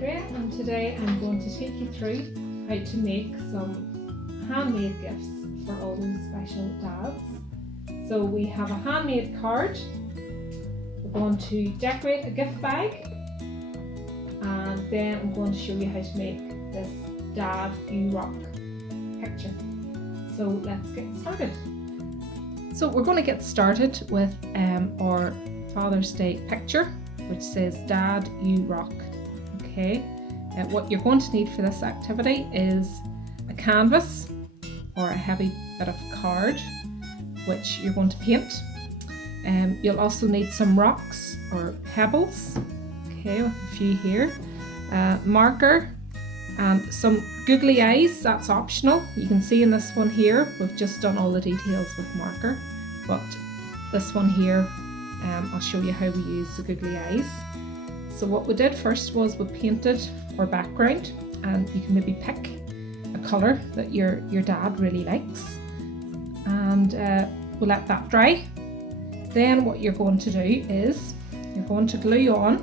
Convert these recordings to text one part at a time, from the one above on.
Andrea, and today I'm going to take you through how to make some handmade gifts for all those special dads. So we have a handmade card. We're going to decorate a gift bag, and then I'm going to show you how to make this Dad You Rock picture. So let's get started. So we're going to get started with our Father's Day picture, which says Dad You Rock. Okay, what you're going to need for this activity is a canvas or a heavy bit of card, which you're going to paint. You'll also need some rocks or pebbles, okay, with a few here, marker, and some googly eyes. That's optional. You can see in this one here, we've just done all the details with marker, but this one here, I'll show you how we use the googly eyes. So what we did first was we painted our background, and you can maybe pick a colour that your dad really likes, and we'll let that dry. Then what you're going to do is you're going to glue on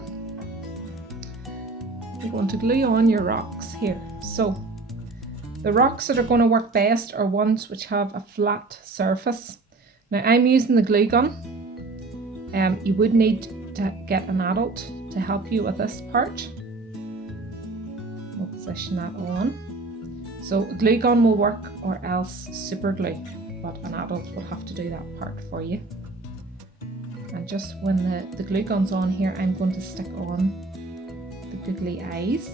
your rocks here. So the rocks that are going to work best are ones which have a flat surface. Now I'm using the glue gun. You would need to get an adult to help you with this part. We'll position that on. So a glue gun will work, or else super glue, but an adult will have to do that part for you. And just when the glue gun's on here, I'm going to stick on the googly eyes,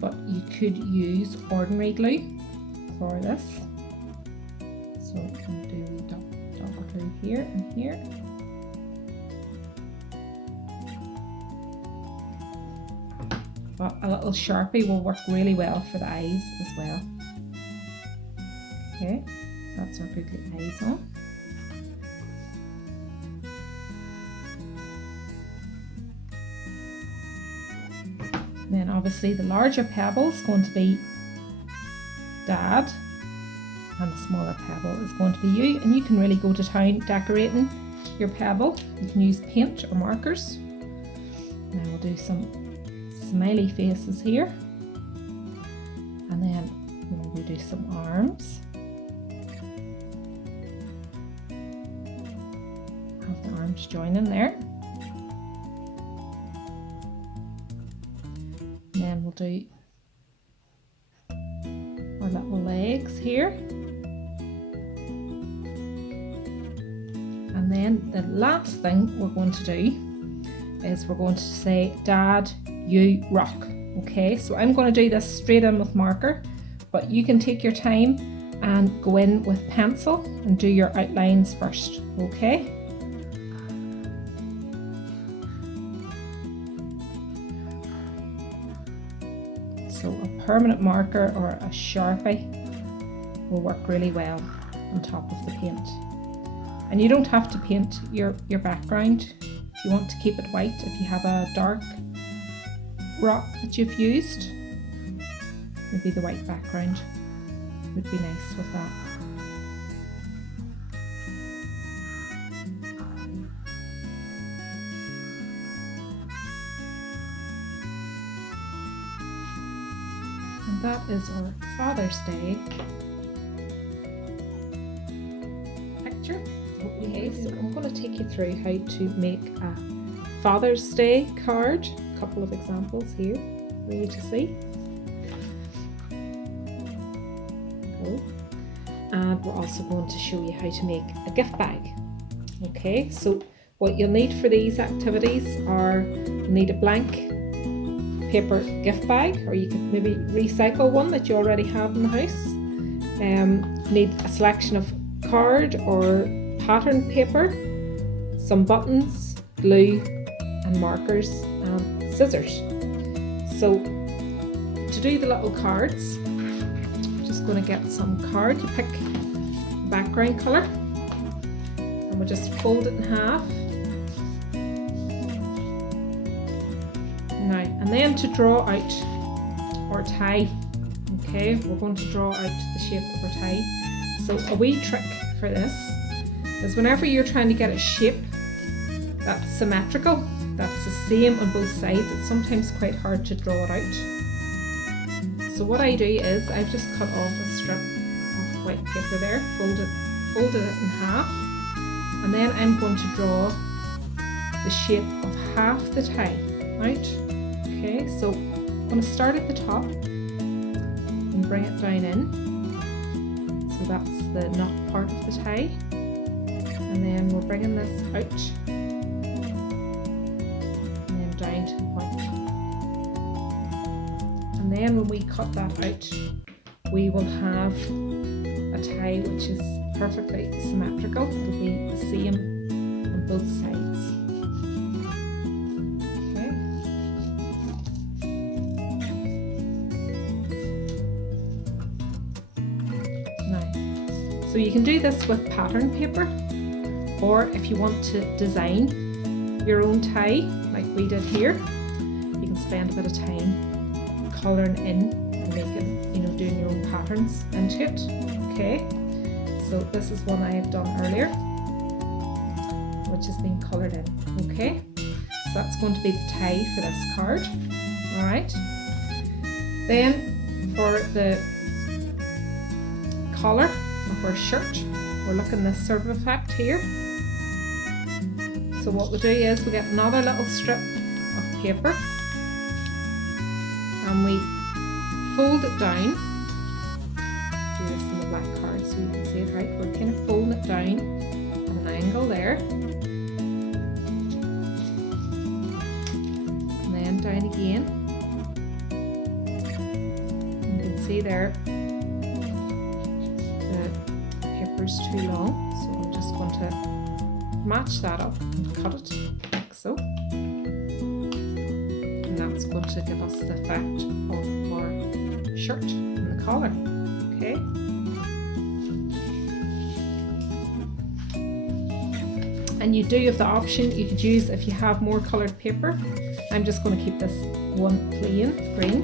but you could use ordinary glue for this. So I'm going to do double glue here and here. But a little Sharpie will work really well for the eyes as well. Okay, so that's our googly eyes on. And then obviously the larger pebble is going to be Dad, and the smaller pebble is going to be you. And you can really go to town decorating your pebble. You can use paint or markers. And then we'll do some smiley faces here, and then we'll do some arms. Have the arms join in there. And then we'll do our little legs here. And then the last thing we're going to do is we're going to say Dad You Rock. Okay, so I'm going to do this straight in with marker, but you can take your time and go in with pencil and do your outlines first. Okay. So a permanent marker or a Sharpie will work really well on top of the paint. And you don't have to paint your background. If you want to keep it white, if you have a dark rock that you've used, maybe the white background would be nice with that. And that is our Father's Day picture. Okay, so I'm going to take you through how to make a Father's Day card. A couple of examples here for you to see. Cool. And we're also going to show you how to make a gift bag. Okay, so what you'll need for these activities are, you'll need a blank paper gift bag, or you could maybe recycle one that you already have in the house. Need a selection of card or pattern paper, some buttons, glue and markers, and scissors. So to do the little cards, I'm just going to get some card. You pick the background colour, and we'll just fold it in half. Now, and then to draw out our tie, okay, we're going to draw out the shape of our tie. So a wee trick for this is whenever you're trying to get a shape that's symmetrical. That's the same on both sides. It's sometimes quite hard to draw it out. So what I do is I've just cut off a strip of white paper there, folded it in half, and then I'm going to draw the shape of half the tie, right? Okay, so I'm going to start at the top and bring it down in. So that's the knot part of the tie. And then we're bringing this out and then down to the point. And then when we cut that out, we will have a tie which is perfectly symmetrical. It'll be the same on both sides. Okay. Now, so you can do this with pattern paper, or if you want to design your own tie like we did here, you can spend a bit of time colouring in and making, doing your own patterns into it. Okay, so this is one I have done earlier, which has been coloured in. Okay, so that's going to be the tie for this card. Alright, then for the collar of our shirt, we're looking this sort of effect here. So what we do is we get another little strip of paper and we fold it down. Do this in the black card so you can see it right. We're kind of folding it down at an angle there. And then down again. You can see there the paper's too long, so I'm just going to match that up and cut it like so, and that's going to give us the effect of our shirt and the collar. Okay, and you do have the option, you could use, if you have more coloured paper, I'm just going to keep this one plain green,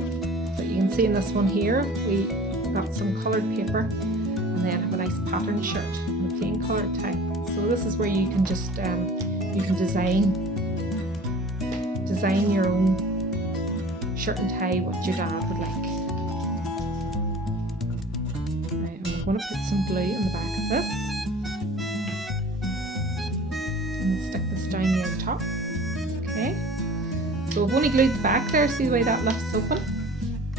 but you can see in this one here we got some coloured paper and then have a nice pattern shirt and a plain coloured tie. So this is where you can just you can design your own shirt and tie what your dad would like. Right, I'm going to put some glue in the back of this, and we'll stick this down near the top. Okay, so I've only glued the back there. See the way that lifts open,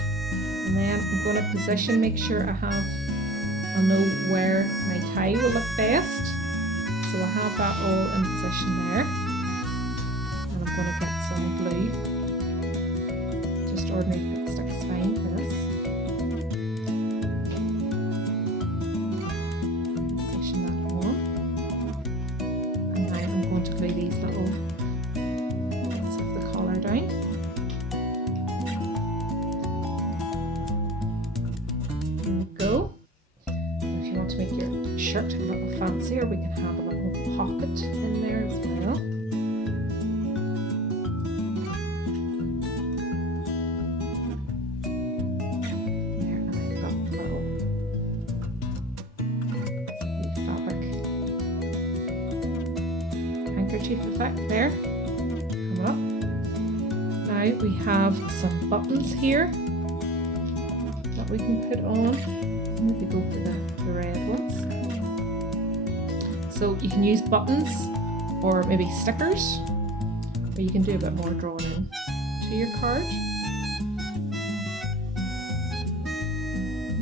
and then I'm going to position, make sure I'll know where my tie will look best. So I have that all in position there, and I'm going to get some glue, just ordinary pit stick's fine for this. Position that on, and now I'm going to glue these little bits of the collar down. There we go. If you want to make your shirt a little fancier, we can have a little pocket in there as well. There, and I've got a little fabric handkerchief effect there coming up. Now we have some buttons here that we can put on. Maybe go for the red ones. So you can use buttons or maybe stickers, or you can do a bit more drawing in to your card.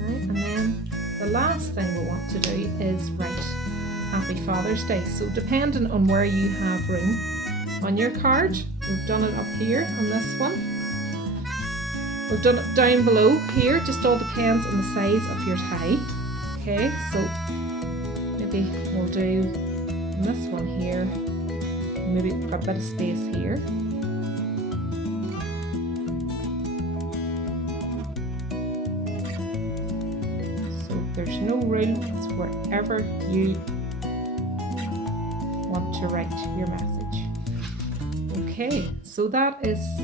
Right, and then the last thing we want to do is write Happy Father's Day. So depending on where you have room on your card, we've done it up here on this one. We've done it down below here, just all depends on the size of your tie. Okay, so maybe we'll do this one here, maybe we've got a bit of space here. So there's no rule, it's wherever you want to write your message. Okay, so that is a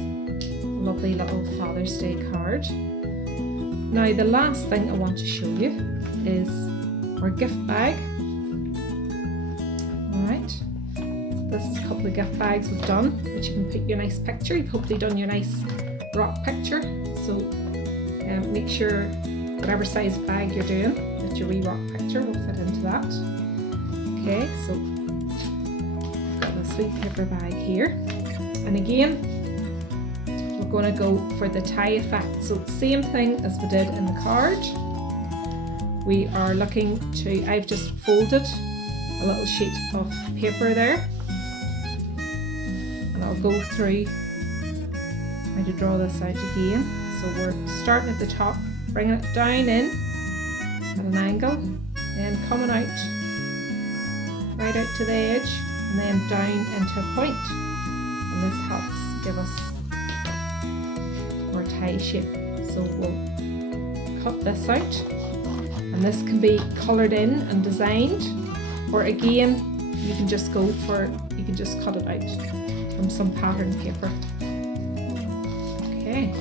lovely little Father's Day card. Now the last thing I want to show you is our gift bag. Alright, this is a couple of gift bags we've done, which you can put your nice picture. You've hopefully done your nice rock picture. So make sure whatever size bag you're doing, that your wee rock picture will fit into that. Okay, so I've got this wee paper bag here. And again, we're going to go for the tie effect. So same thing as we did in the card. We are looking to, I've just folded a little sheet of paper there, and I'll go through how to draw this out again. So we're starting at the top, bringing it down in at an angle, then coming out right out to the edge, and then down into a point. And this helps give us our tie shape. So we'll cut this out, and this can be coloured in and designed, or again you can just go for, you can just cut it out from some pattern paper. Okay,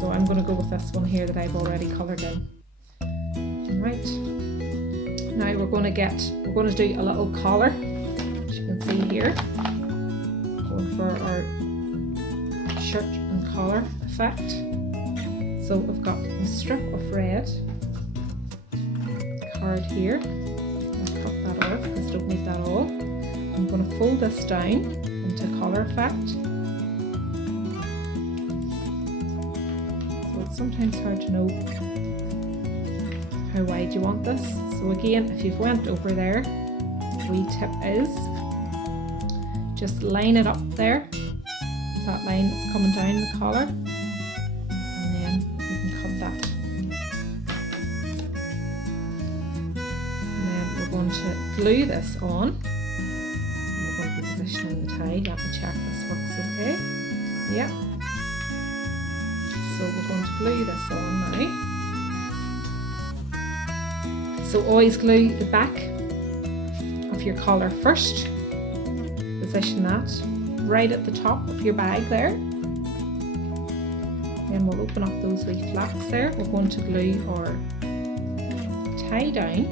so I'm going to go with this one here that I've already coloured in. Right, now we're going to do a little collar, as you can see here, going for our shirt and collar effect. So I've got a strip of red card here. I'll cut that off because I don't need that all. I'm going to fold this down into collar effect. So it's sometimes hard to know how wide you want this. So again, if you've went over there, the wee tip is just line it up there, that line that's coming down the collar, and then you can cut that. Going to glue this on, and we're going to be positioning the tie. Let me check this works okay. Yep. So we're going to glue this on now. So always glue the back of your collar first. Position that right at the top of your bag there. Then we'll open up those wee flaps there. We're going to glue our tie down.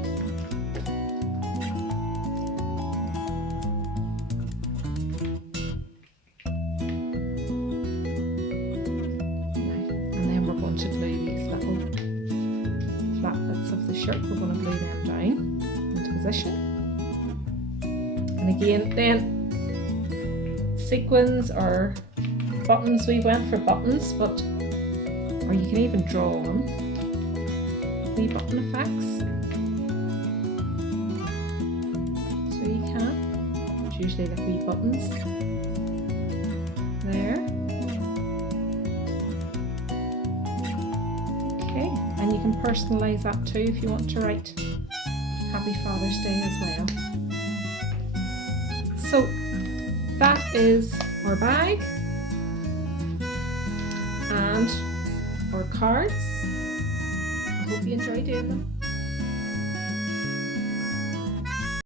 To glue these little flat bits of the shirt, we're going to glue them down into position. And again, then sequins or buttons, we went for buttons, but or you can even draw on wee button effects. So you can. It's usually like wee buttons there. And you can personalise that too if you want to write Happy Father's Day as well. So that is our bag and our cards. I hope you enjoy doing them.